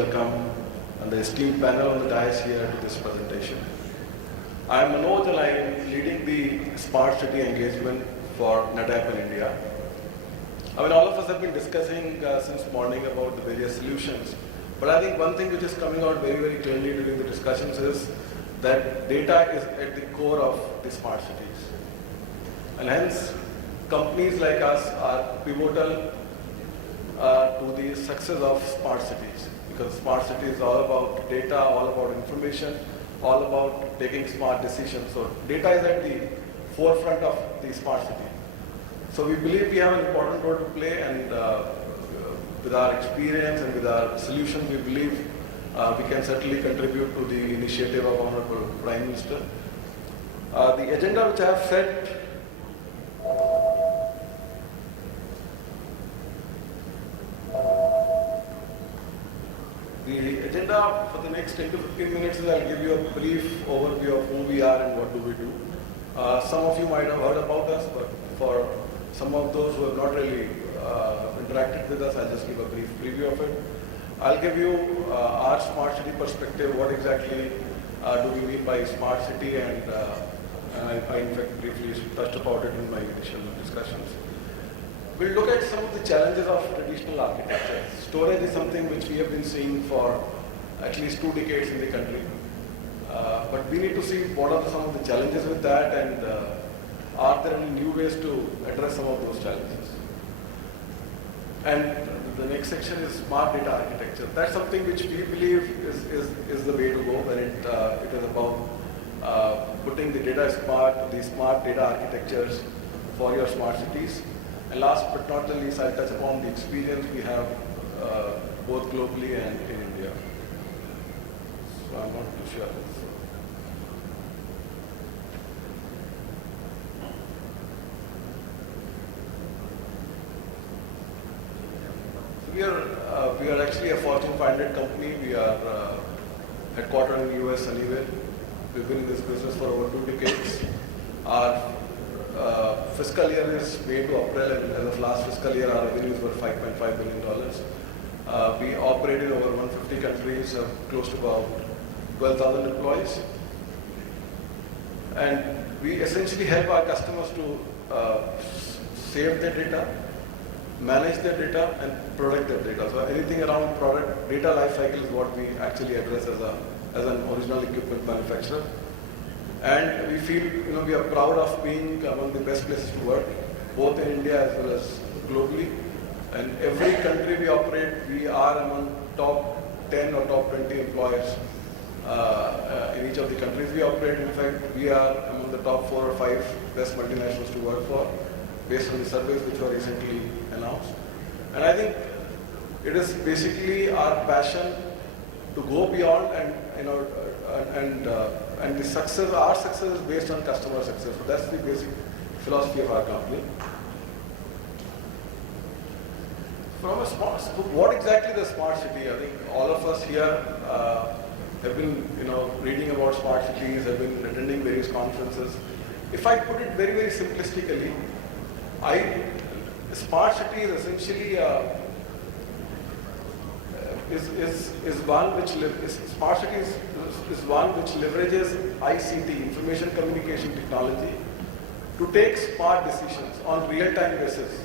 welcome and the esteemed panel on the dais here to this presentation. I am Manoj and I am leading the Smart City engagement for NetApp in India. I mean, all of us have been discussing since morning about the various solutions, but I think one thing which is coming out very, very clearly during the discussions is that data is at the core of the smart cities. And hence, companies like us are pivotal to the success of smart cities, because smart city is all about data, all about information, all about taking smart decisions. So data is at the forefront of the smart city. So we believe we have an important role to play, and with our experience and with our solutions, we believe we can certainly contribute to the initiative of Honorable Prime Minister. The agenda which I have set for the next 10 to 15 minutes is I'll give you a brief overview of who we are and what do we do. Some of you might have heard about us, but for some of those who have not really interacted with us, I'll just give a brief preview of it. I'll give you our smart city perspective, what exactly do we mean by smart city, and I in fact briefly touched about it in my initial discussions. We'll look at some of the challenges of traditional architecture. Storage is something which we have been seeing for at least 2 decades in the country. But we need to see what are some of the challenges with that, and are there any new ways to address some of those challenges. And the next section is smart data architecture. That's something which we believe is the way to go, when it is about putting the smart data architectures for your smart cities. And last but not the least, I'll touch upon the experience we have both globally and in India. So I'm going to share this. So we are actually a Fortune 500 company. We are headquartered in the US anyway. We've been in this business for over 2 decades. Our fiscal year is May to April, and as of last fiscal year, our revenues were $5.5 billion. We operate in over 150 countries, close to about 12,000 employees. And we essentially help our customers to save their data, manage their data, and protect their data. So anything around product data lifecycle is what we actually address as an original equipment manufacturer. And we feel, we are proud of being among the best places to work, both in India as well as globally. And every country we operate, we are among top 10 or top 20 employers in each of the countries we operate. In fact, we are among the top 4 or 5 best multinationals to work for, based on the surveys which were recently announced. And I think it is basically our passion to go beyond, and the success, our success is based on customer success. So that's the basic philosophy of our company. From a what exactly the smart city? I think all of us here have been, reading about smart cities, have been attending various conferences. If I put it very, very simplistically, smart city is essentially smart city is one which leverages ICT, information communication technology, to take smart decisions on real-time basis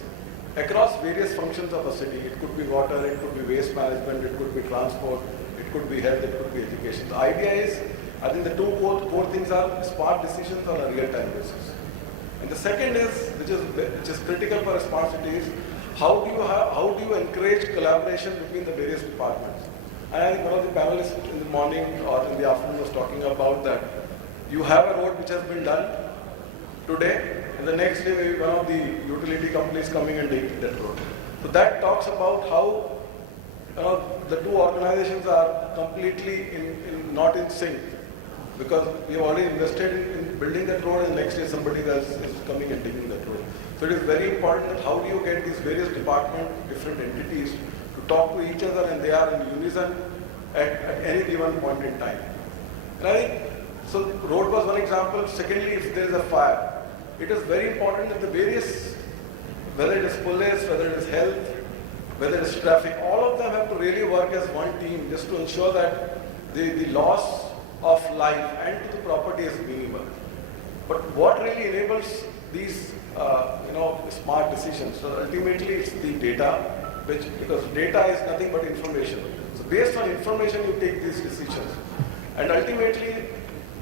across various functions of a city. It could be water, it could be waste management, it could be transport, it could be health, it could be education. The idea is, I think the two core things are smart decisions on a real-time basis. And the second is, which is critical for a smart city, is how do you encourage collaboration between the various departments? And I think one of the panelists in the morning or in the afternoon was talking about that. You have a road which has been done today, and the next day maybe one of the utility companies coming and taking that road. So that talks about how the two organizations are completely not in sync, because we have already invested in building that road, and the next day somebody else is coming and taking that road. So it is very important that how do you get these various departments, different entities to talk to each other, and they are in unison at any given point in time. And I think, so road was one example. Secondly, if there is a fire, it is very important that the various, whether it is police, whether it is health, whether it's traffic, all of them have to really work as one team just to ensure that the loss of life and to the property is minimal. But what really enables these smart decisions? So ultimately it's the data, because data is nothing but information. So based on information you take these decisions. And ultimately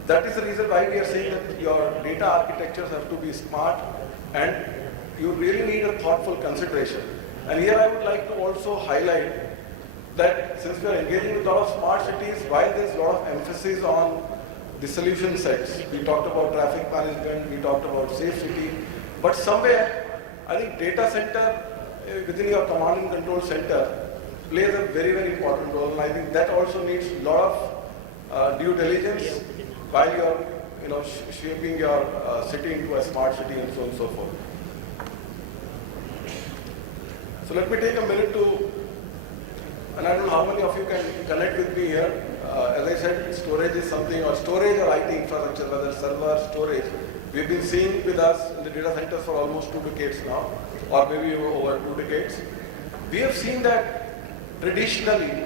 that is the reason why we are saying that your data architectures have to be smart and you really need a thoughtful consideration. And here I would like to also highlight that since we are engaging with a lot of smart cities, while there is a lot of emphasis on the solution sets, we talked about traffic management, we talked about safe city, but somewhere I think data center within your command and control center plays a very, very important role, and I think that also needs a lot of due diligence while you are shaping your city into a smart city and so on and so forth. So let me take a minute to, and I don't know how many of you can connect with me here. As I said, storage is something, or storage or IT infrastructure, whether server, storage, we've been seeing with us in the data centers for almost 2 decades now, or maybe over 2 decades. We have seen that traditionally,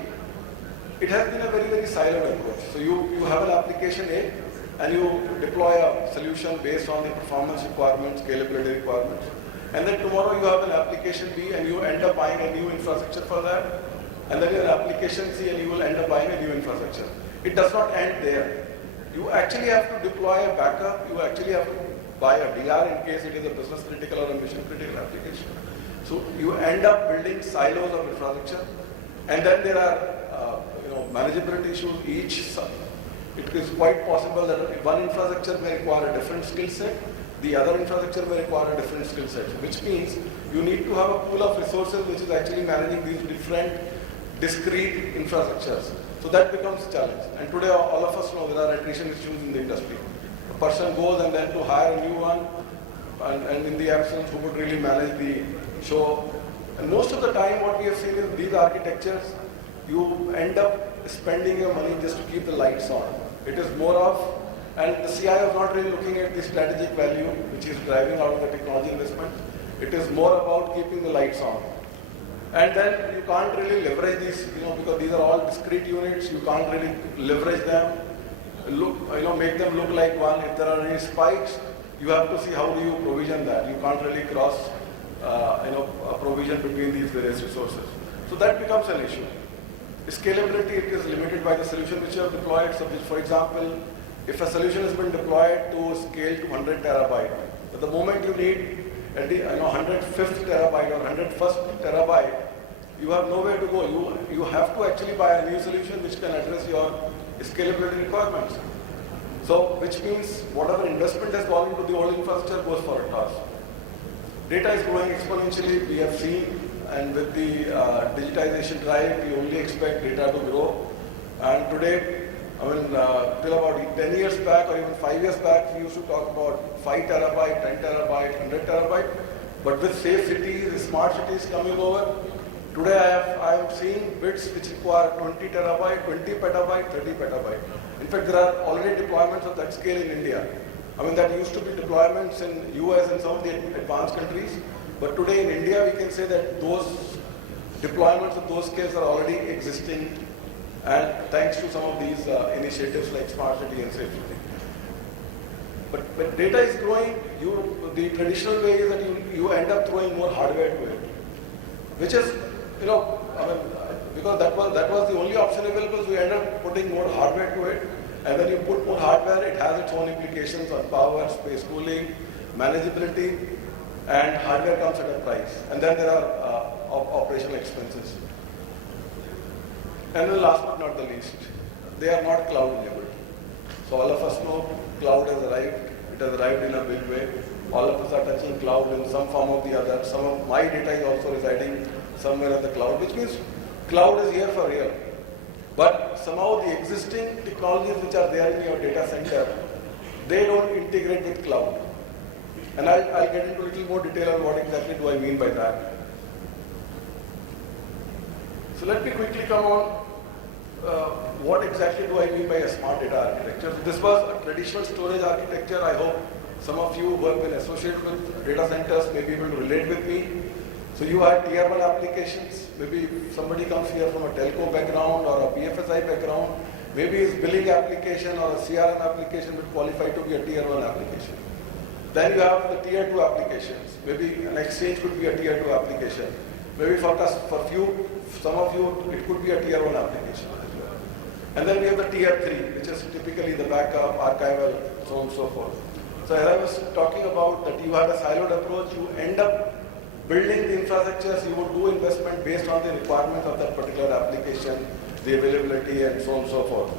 it has been a very, very siloed approach. So you have an application A, and you deploy a solution based on the performance requirements, scalability requirements. And then tomorrow you have an application B and you end up buying a new infrastructure for that. And then you have application C and you will end up buying a new infrastructure. It does not end there. You actually have to deploy a backup. You actually have to buy a DR in case it is a business critical or a mission critical application. So you end up building silos of infrastructure. And then there are manageability issues. It is quite possible that one infrastructure may require a different skill set. The other infrastructure may require a different skill set, which means you need to have a pool of resources which is actually managing these different discrete infrastructures. So that becomes a challenge. And today all of us know there are attrition issues in the industry. A person goes and then to hire a new one, and in the absence who would really manage the show. And most of the time what we have seen is these architectures, you end up spending your money just to keep the lights on. It is more of, and the CIO is not really looking at the strategic value which is driving out of the technology investment. It is more about keeping the lights on. And then you can't really leverage these, because these are all discrete units, you can't really leverage them, make them look like one. If there are any spikes, you have to see how do you provision that. You can't really cross, a provision between these various resources. So that becomes an issue. Scalability, it is limited by the solution which you have deployed. So which, for example, if a solution has been deployed to scale to 100 terabyte, but the moment you need 105th terabyte or 101st terabyte, you have nowhere to go. You have to actually buy a new solution which can address your scalability requirements. So, which means whatever investment has gone into the old infrastructure goes for a toss. Data is growing exponentially, we have seen, and with the digitization drive, we only expect data to grow. And today, till about 10 years back or even 5 years back, we used to talk about 5 terabyte, 10 terabyte, 100 terabyte. But with safe cities, smart cities coming over, today I am seeing bits which require 20 terabyte, 20 petabyte, 30 petabyte. In fact, there are already deployments of that scale in India. That used to be deployments in US and some of the advanced countries. But today in India, we can say that those deployments of those scales are already existing, and thanks to some of these initiatives like Smart City and Safe City. But when data is growing, the traditional way is that you end up throwing more hardware to it, which is, because that was the only option available, so you end up putting more hardware to it. And when you put more hardware, it has its own implications on power, space cooling, manageability, and hardware comes at a price. And then there are operational expenses. And then last but not the least, they are not cloud enabled. So all of us know cloud has arrived. It has arrived in a big way. All of us are touching cloud in some form or the other. Some of my data is also residing somewhere in the cloud, which means cloud is here for real. But somehow the existing technologies which are there in your data center, they don't integrate with cloud. And I'll get into a little more detail on what exactly do I mean by that. So let me quickly come on what exactly do I mean by a smart data architecture. So this was a traditional storage architecture. I hope some of you who have been associated with data centers may be able to relate with me. So you have tier 1 applications, maybe somebody comes here from a telco background or a BFSI background, maybe his billing application or a CRM application would qualify to be a tier 1 application. Then you have the tier 2 applications, maybe an exchange could be a tier 2 application. Maybe for some of you, it could be a tier 1 application as well. And then we have the tier 3, which is typically the backup, archival, so on and so forth. So as I was talking about that you have a siloed approach, you end up building the infrastructures, you would do investment based on the requirements of that particular application, the availability and so on and so forth.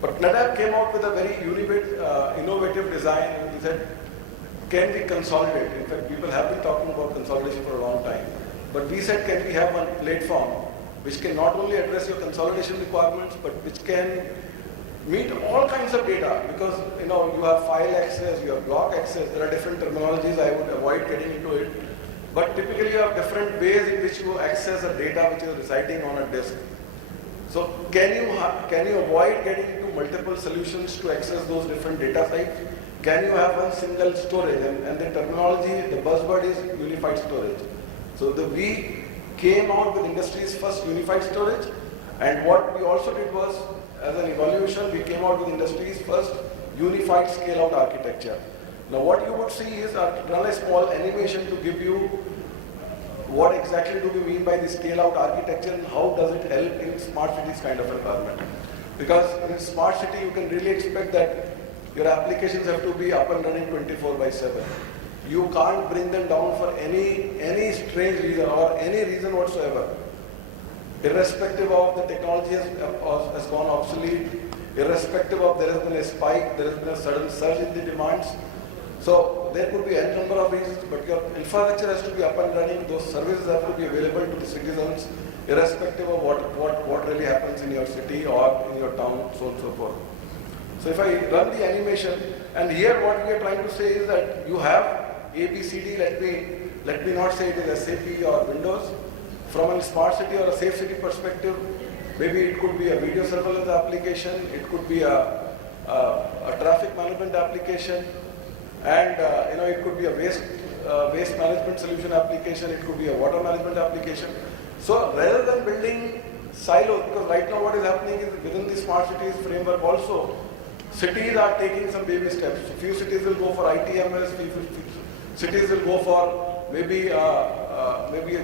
But NetApp came out with a very innovative design. He said, can we consolidate? In fact, people have been talking about consolidation for a long time. But we said, can we have one platform which can not only address your consolidation requirements, but which can meet all kinds of data, because you have file access, you have block access, there are different terminologies, I would avoid getting into it. But typically you have different ways in which you access the data which is residing on a disk. So can you avoid getting into multiple solutions to access those different data types? Can you have one single storage? And the terminology, the buzzword is unified storage. So we came out with industry's first unified storage, and what we also did was, as an evaluation, we came out with industry's first unified scale-out architecture. Now what you would see is, run a small animation to give you what exactly do we mean by the scale-out architecture and how does it help in smart cities kind of environment. Because in smart city, you can really expect that your applications have to be up and running 24/7. You can't bring them down for any strange reason or any reason whatsoever. Irrespective of the technology has gone obsolete, irrespective of there has been a spike, there has been a sudden surge in the demands. So there could be n number of reasons, but your infrastructure has to be up and running, those services have to be available to the citizens, irrespective of what really happens in your city or in your town, so on and so forth. So if I run the animation, and here what we are trying to say is that you have ABCD, let me not say it is SAP or Windows. From a smart city or a safe city perspective, maybe it could be a video surveillance application, it could be a traffic management application, and it could be a waste management solution application, it could be a water management application. So rather than building silos, because right now what is happening is within the smart cities framework also, cities are taking some baby steps. Few cities will go for ITMS, few cities will go for maybe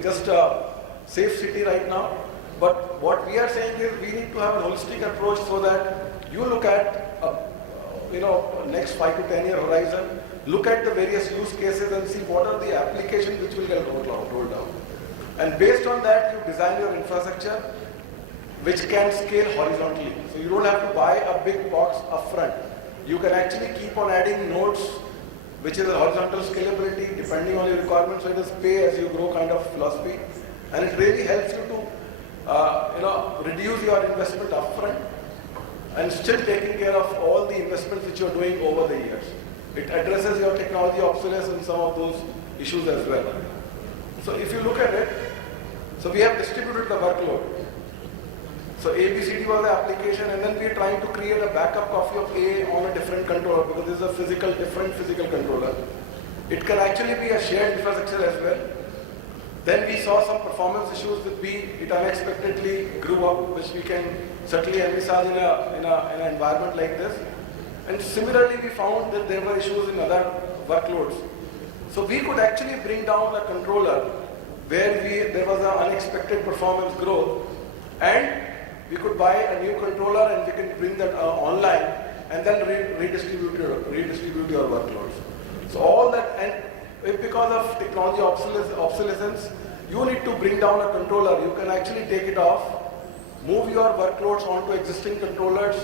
just a safe city right now. But what we are saying is we need to have a holistic approach so that you look at next 5 to 10 year horizon, look at the various use cases and see what are the applications which will get rolled out. And based on that, you design your infrastructure which can scale horizontally. So you don't have to buy a big box upfront. You can actually keep on adding nodes, which is a horizontal scalability depending on your requirements. So it is pay as you grow kind of philosophy. And it really helps you to reduce your investment upfront and still taking care of all the investments which you are doing over the years. It addresses your technology obsolescence and some of those issues as well. So if you look at it, so we have distributed the workload. So ABCD was the application, and then we are trying to create a backup copy of A on a different controller, because this is a different physical controller. It can actually be a shared infrastructure as well. Then we saw some performance issues with B. It unexpectedly grew up, which we can certainly envisage in an environment like this. And similarly, we found that there were issues in other workloads. So we could actually bring down a controller where there was an unexpected performance growth, and we could buy a new controller and we can bring that online and then redistribute your workloads. So all that, and if because of technology obsolescence, you need to bring down a controller. You can actually take it off, move your workloads onto existing controllers,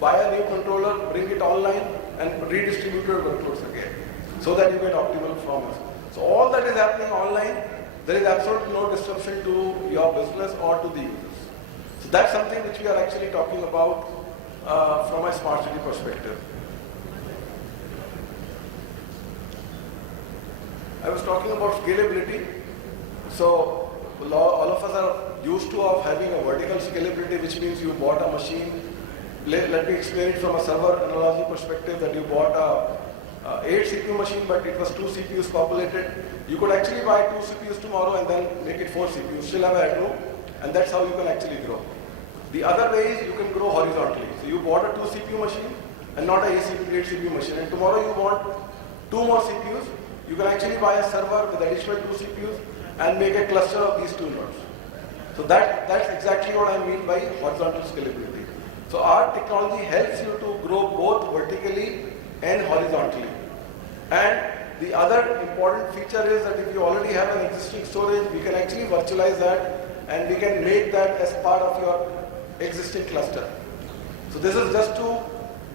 buy a new controller, bring it online, and redistribute your workloads again, so that you get optimal performance. So all that is happening online. There is absolutely no disruption to your business or to the users. So that's something which we are actually talking about from a smart city perspective. I was talking about scalability. So all of us are used to having a vertical scalability, which means you bought a machine. Let me explain it from a server analogy perspective, that you bought 8 CPU machine, but it was 2 CPUs populated. You could actually buy 2 CPUs tomorrow and then make it 4 CPUs, still have a headroom, and that's how you can actually grow. The other way is you can grow horizontally. So you bought a 2 CPU machine and not a 8 CPU machine, and tomorrow you want 2 more CPUs, you can actually buy a server with additional 2 CPUs and make a cluster of these 2 nodes. So that's exactly what I mean by horizontal scalability. So our technology helps you to grow both vertically and horizontally. And the other important feature is that if you already have an existing storage, we can actually virtualize that and we can make that as part of your existing cluster. So this is just to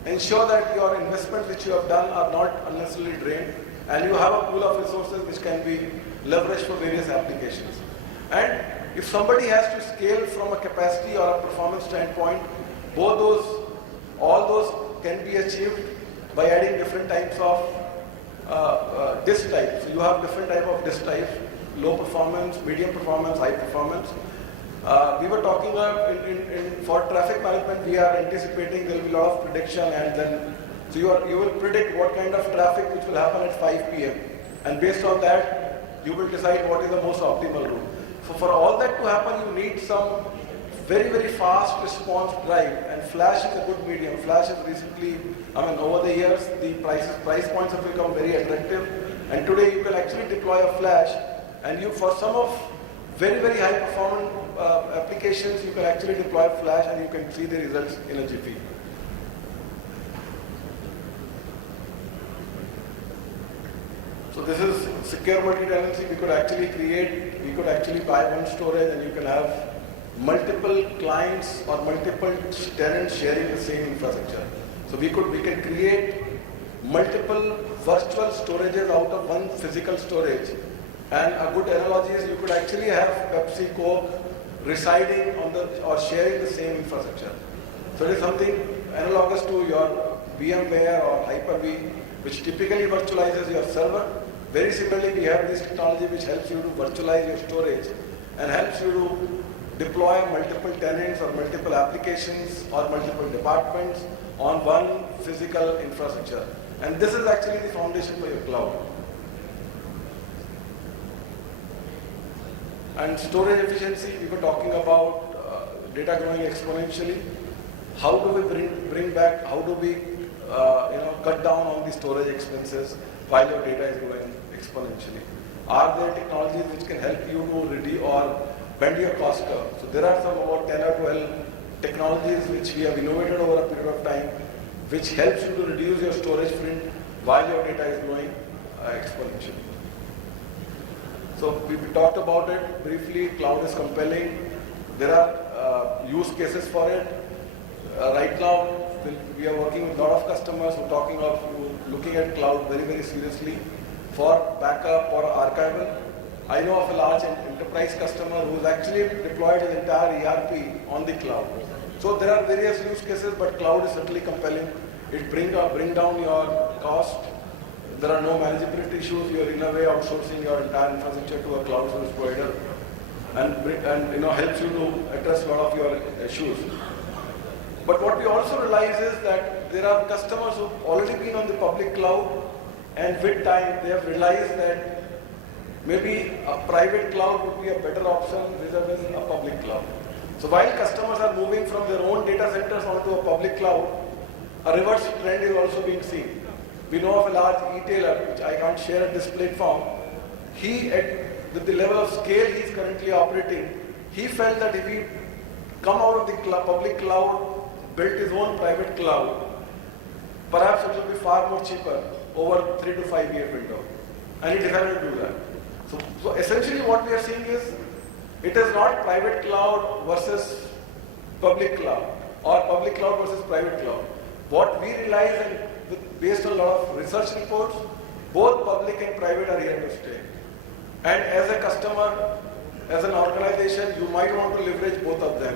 ensure that your investments which you have done are not unnecessarily drained, and you have a pool of resources which can be leveraged for various applications. And if somebody has to scale from a capacity or a performance standpoint, all those can be achieved by adding different types of disk types. So you have different type of disk types: low performance, medium performance, high performance. We were talking for traffic management, we are anticipating there will be a lot of prediction, and then so you will predict what kind of traffic which will happen at 5 p.m. and based on that you will decide what is the most optimal route. So for all that to happen, you need some very, very fast response drive, and flash is a good medium. Flash is recently, over the years, the price points have become very attractive, and today you can actually deploy a flash, and for some of very, very high performance applications, you can actually deploy a flash and you can see the results in a jiffy. So this is secure multi-tenancy. We could actually buy one storage and you can have multiple clients or multiple tenants sharing the same infrastructure. So we can create multiple virtual storages out of one physical storage. And a good analogy is you could actually have Pepsi, Coke residing or sharing the same infrastructure. So it is something analogous to your VMware or Hyper-V, which typically virtualizes your server. Very similarly, we have this technology which helps you to virtualize your storage and helps you to deploy multiple tenants or multiple applications or multiple departments on one physical infrastructure. And this is actually the foundation for your cloud. And storage efficiency, we were talking about data growing exponentially. How do we bring back, how do we cut down on the storage expenses while your data is growing exponentially? Are there technologies which can help you to reduce or bend your cost curve? So there are some about 10 or 12 technologies which we have innovated over a period of time, which helps you to reduce your storage footprint while your data is growing exponentially. So we talked about it briefly. Cloud is compelling. There are use cases for it. Right now, we are working with a lot of customers who are looking at cloud very, very seriously for backup or archival. I know of a large enterprise customer who has actually deployed his entire ERP on the cloud. So there are various use cases, but cloud is certainly compelling. It bring down your cost. There are no manageability issues. You are in a way outsourcing your entire infrastructure to a cloud service provider, and helps you to address a lot of your issues. But what we also realize is that there are customers who have already been on the public cloud, and with time they have realized that maybe a private cloud would be a better option vis-a-vis a public cloud. So while customers are moving from their own data centers onto a public cloud, a reverse trend is also being seen. We know of a large retailer, which I can't share at this platform. With the level of scale he is currently operating, he felt that if he come out of the public cloud, built his own private cloud, perhaps it will be far more cheaper over 3 to 5 year window. And he decided to do that. So essentially what we are seeing is, it is not private cloud versus public cloud or public cloud versus private cloud. What we realize, and based on a lot of research reports, both public and private are here to stay. And as a customer, as an organization, you might want to leverage both of them,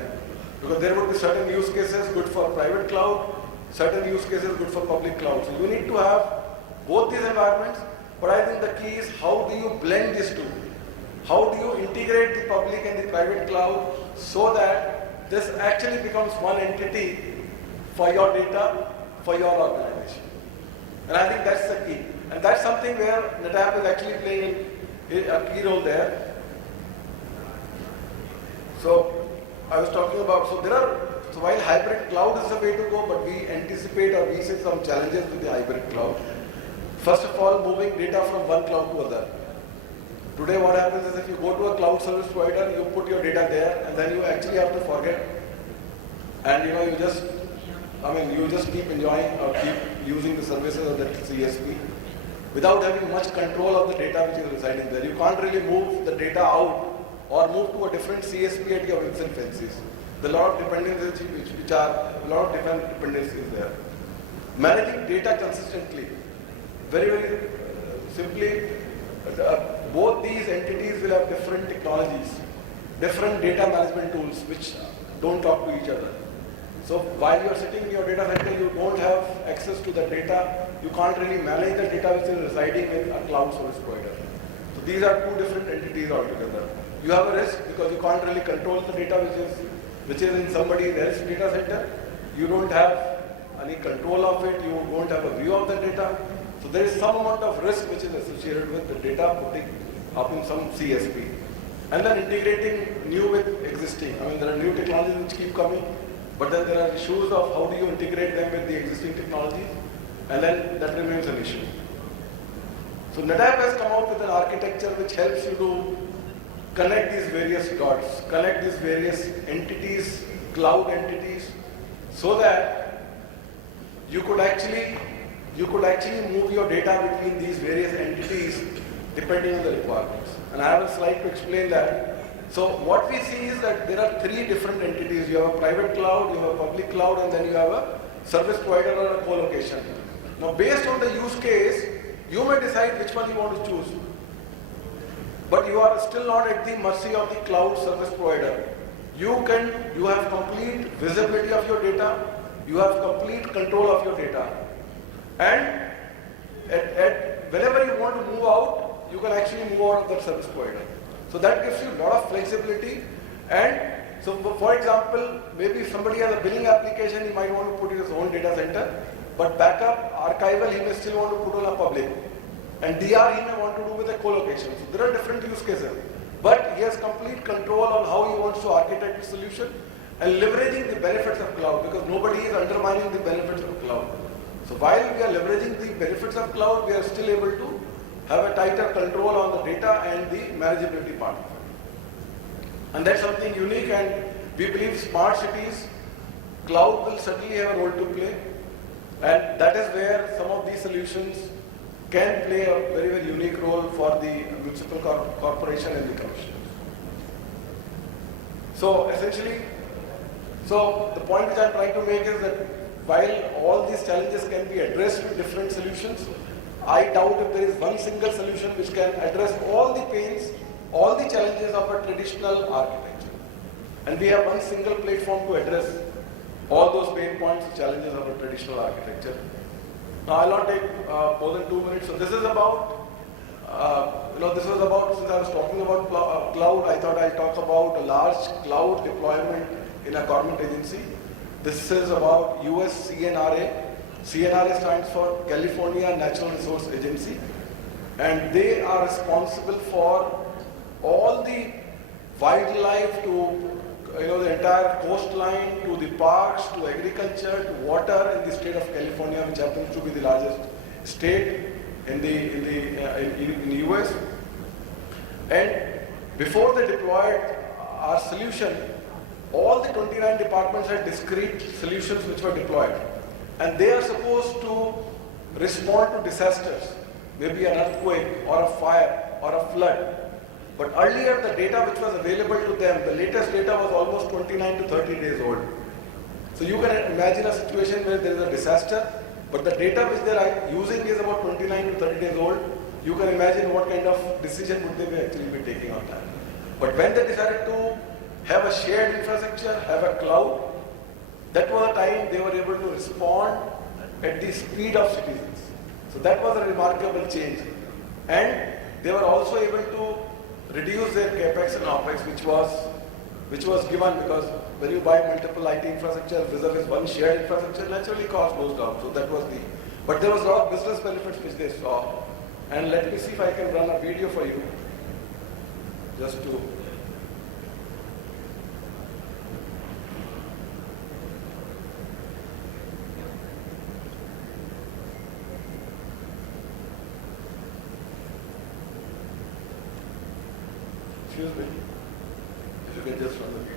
because there would be certain use cases good for private cloud, certain use cases good for public cloud. So you need to have both these environments, but I think the key is how do you blend these two? How do you integrate the public and the private cloud so that this actually becomes one entity for your data, for your organization? And I think that's the key. And that's something where NetApp is actually playing a key role there. So I was talking about, so while hybrid cloud is the way to go, but we anticipate or we see some challenges with the hybrid cloud. First of all, moving data from one cloud to other. Today what happens is if you go to a cloud service provider, you put your data there and then you actually have to forget. And you just keep enjoying or keep using the services of that CSP without having much control of the data which is residing there. You can't really move the data out or move to a different CSP at your whims and fancies. There are a lot of dependencies there. Managing data consistently. Very, very simply, both these entities will have different technologies, different data management tools which don't talk to each other. So while you are sitting in your data center, you don't have access to the data. You can't really manage the data which is residing in a cloud service provider. So these are two different entities altogether. You have a risk because you can't really control the data which is in somebody else's data center. You don't have any control of it. You won't have a view of the data. So there is some amount of risk which is associated with the data putting up in some CSP. And then integrating new with existing. There are new technologies which keep coming, but then there are issues of how do you integrate them with the existing technologies, and then that remains an issue. So NetApp has come out with an architecture which helps you to connect these various dots, connect these various entities, cloud entities, so that you could actually move your data between these various entities depending on the requirements. And I have a slide to explain that. So what we see is that there are three different entities. You have a private cloud, you have a public cloud, and then you have a service provider or a co-location. Now based on the use case, you may decide which one you want to choose. But you are still not at the mercy of the cloud service provider. You have complete visibility of your data, you have complete control of your data. And whenever you want to move out, you can actually move out of that service provider. So that gives you a lot of flexibility. And so for example, maybe if somebody has a billing application, he might want to put in his own data center, but backup, archival, he may still want to put on a public. And DR he may want to do with a co-location. So there are different use cases. But he has complete control on how he wants to architect the solution and leveraging the benefits of cloud, because nobody is undermining the benefits of cloud. So while we are leveraging the benefits of cloud, we are still able to have a tighter control on the data and the manageability part of it. And that's something unique, and we believe smart cities, cloud will certainly have a role to play. And that is where some of these solutions can play a very, very unique role for the municipal corporation and the commission. So essentially, the point which I am trying to make is that while all these challenges can be addressed with different solutions, I doubt if there is one single solution which can address all the pains, all the challenges of a traditional architecture. And we have one single platform to address all those pain points, challenges of a traditional architecture. Now I'll not take more than 2 minutes. So this is about, since I was talking about cloud, I thought I'll talk about a large cloud deployment in a government agency. This is about US CNRA. CNRA stands for California Natural Resource Agency, and they are responsible for all the wildlife to the entire coastline, to the parks, to agriculture, to water in the state of California, which happens to be the largest state in the US. And before they deployed our solution, all the 29 departments had discrete solutions which were deployed. And they are supposed to respond to disasters, maybe an earthquake or a fire or a flood. But earlier the data which was available to them, the latest data was almost 29 to 30 days old. So you can imagine a situation where there is a disaster, but the data which they are using is about 29 to 30 days old. You can imagine what kind of decision would they actually be taking on that. But when they decided to have a shared infrastructure, have a cloud, that was the time they were able to respond at the speed of citizens. So that was a remarkable change. And they were also able to reduce their capex and opex, which was given, because when you buy multiple IT infrastructure vis-a-vis one shared infrastructure, naturally cost goes down. So that was the But there was a lot of business benefits which they saw. And let me see if I can run a video for you, just to. Excuse me, if you can just run the video.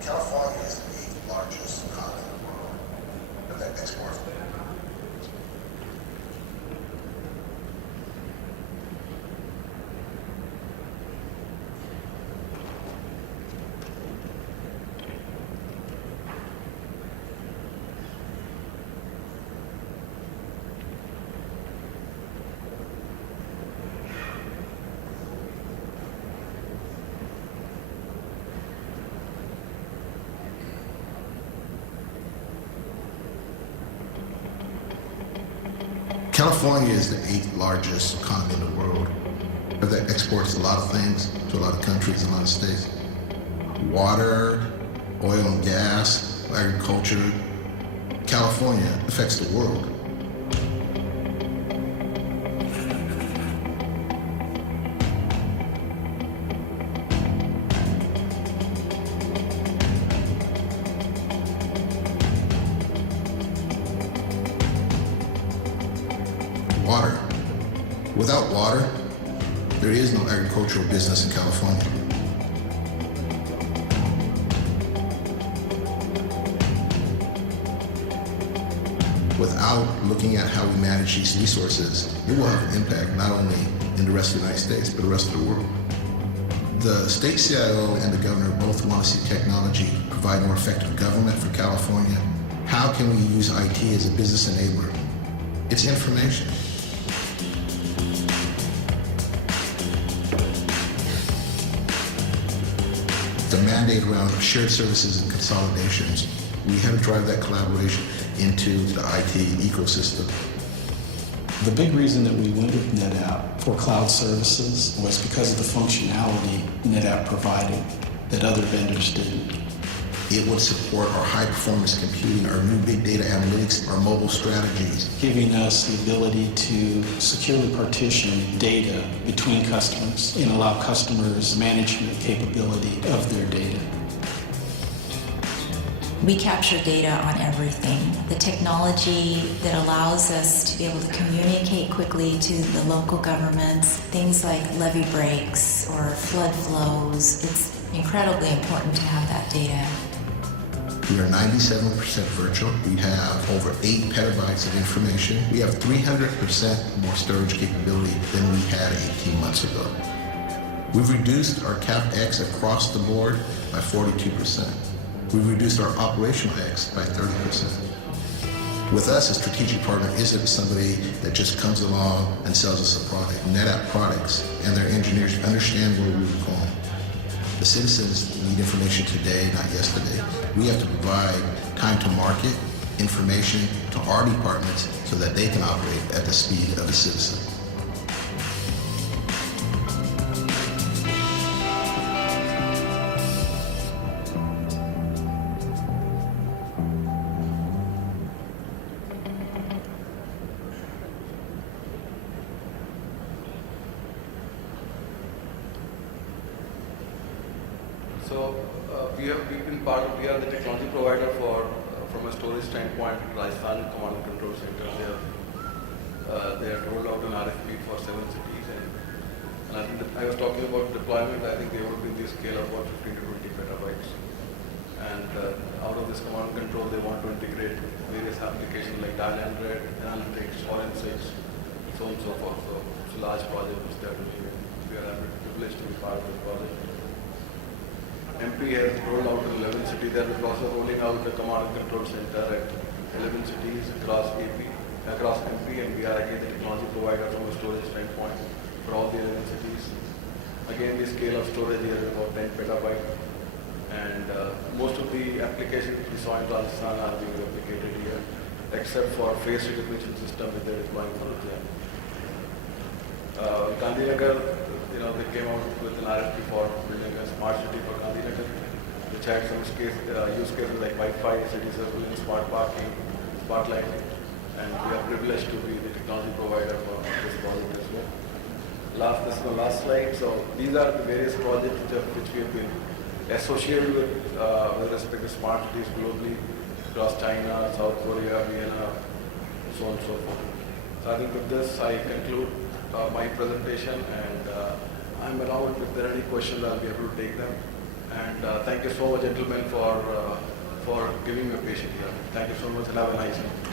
California is the 8th largest economy in the world, but that exports. California is the 8th largest economy in the world, but that exports a lot of things to a lot of countries, a lot of states. Water, oil and gas, agriculture. California affects the world. Water. Without water, there is no agricultural business in California. Without looking at how we manage these resources, it will have an impact not only in the rest of the United States, but the rest of the world. The state CIO and the governor both want to see technology provide more effective government for California. How can we use IT as a business enabler? It's information. The mandate around shared services and consolidations, we have to drive that collaboration into the IT ecosystem. The big reason that we went with NetApp for cloud services was because of the functionality NetApp provided that other vendors didn't. It would support our high-performance computing, our new big data analytics, our mobile strategies. Giving us the ability to securely partition data between customers and allow customers management capability of their data. We capture data on everything. The technology that allows us to be able to communicate quickly to the local governments, things like levee breaks or flood flows, it's incredibly important to have that data. We are 97% virtual. We have over 8 petabytes of information. We have 300% more storage capability than we had 18 months ago. We've reduced our CapEx across the board by 42%. We've reduced our operational X by 30%. With us, a strategic partner isn't somebody that just comes along and sells us a product. NetApp products and their engineers understand where we're going. The citizens need information today, not yesterday. We have to provide time to market information to our departments so that they can operate at the speed of the citizen. So we are the technology provider for, from a storage standpoint, Rajasthan Command and Control Center. They have rolled out an RFP for 7 cities, and I think that I was talking about deployment. I think they would be in the scale of about 15 to 20 petabytes. And out of this command and control, they want to integrate various applications like dial and read, analytics, forensics, so on and so forth. So it's a large project which they are doing. We are privileged to be part of the project. MP has rolled out in 11 cities. They are in the process of rolling out the command and control center at 11 cities across MP, and we are again the technology provider from a storage standpoint for all the 11 cities. Again, the scale of storage here is about 10 petabyte, and most of the applications we saw in Rajasthan are being replicated here, except for face recognition system that they're deploying for example. Gandhinagar, they came out with an RFP for building a smart city for Gandhinagar, which had some use cases like Wi-Fi, city circling, smart parking, smart lighting, and we are privileged to be the technology provider for this project as well. This is the last slide. So these are the various projects which we have been associated with respect to smart cities globally, across China, South Korea, Vienna, so on and so forth. So I think with this I conclude my presentation, and I'm around. If there are any questions, I'll be able to take them. And thank you so much, gentlemen, for giving me a patient here. Thank you so much, and have a nice day.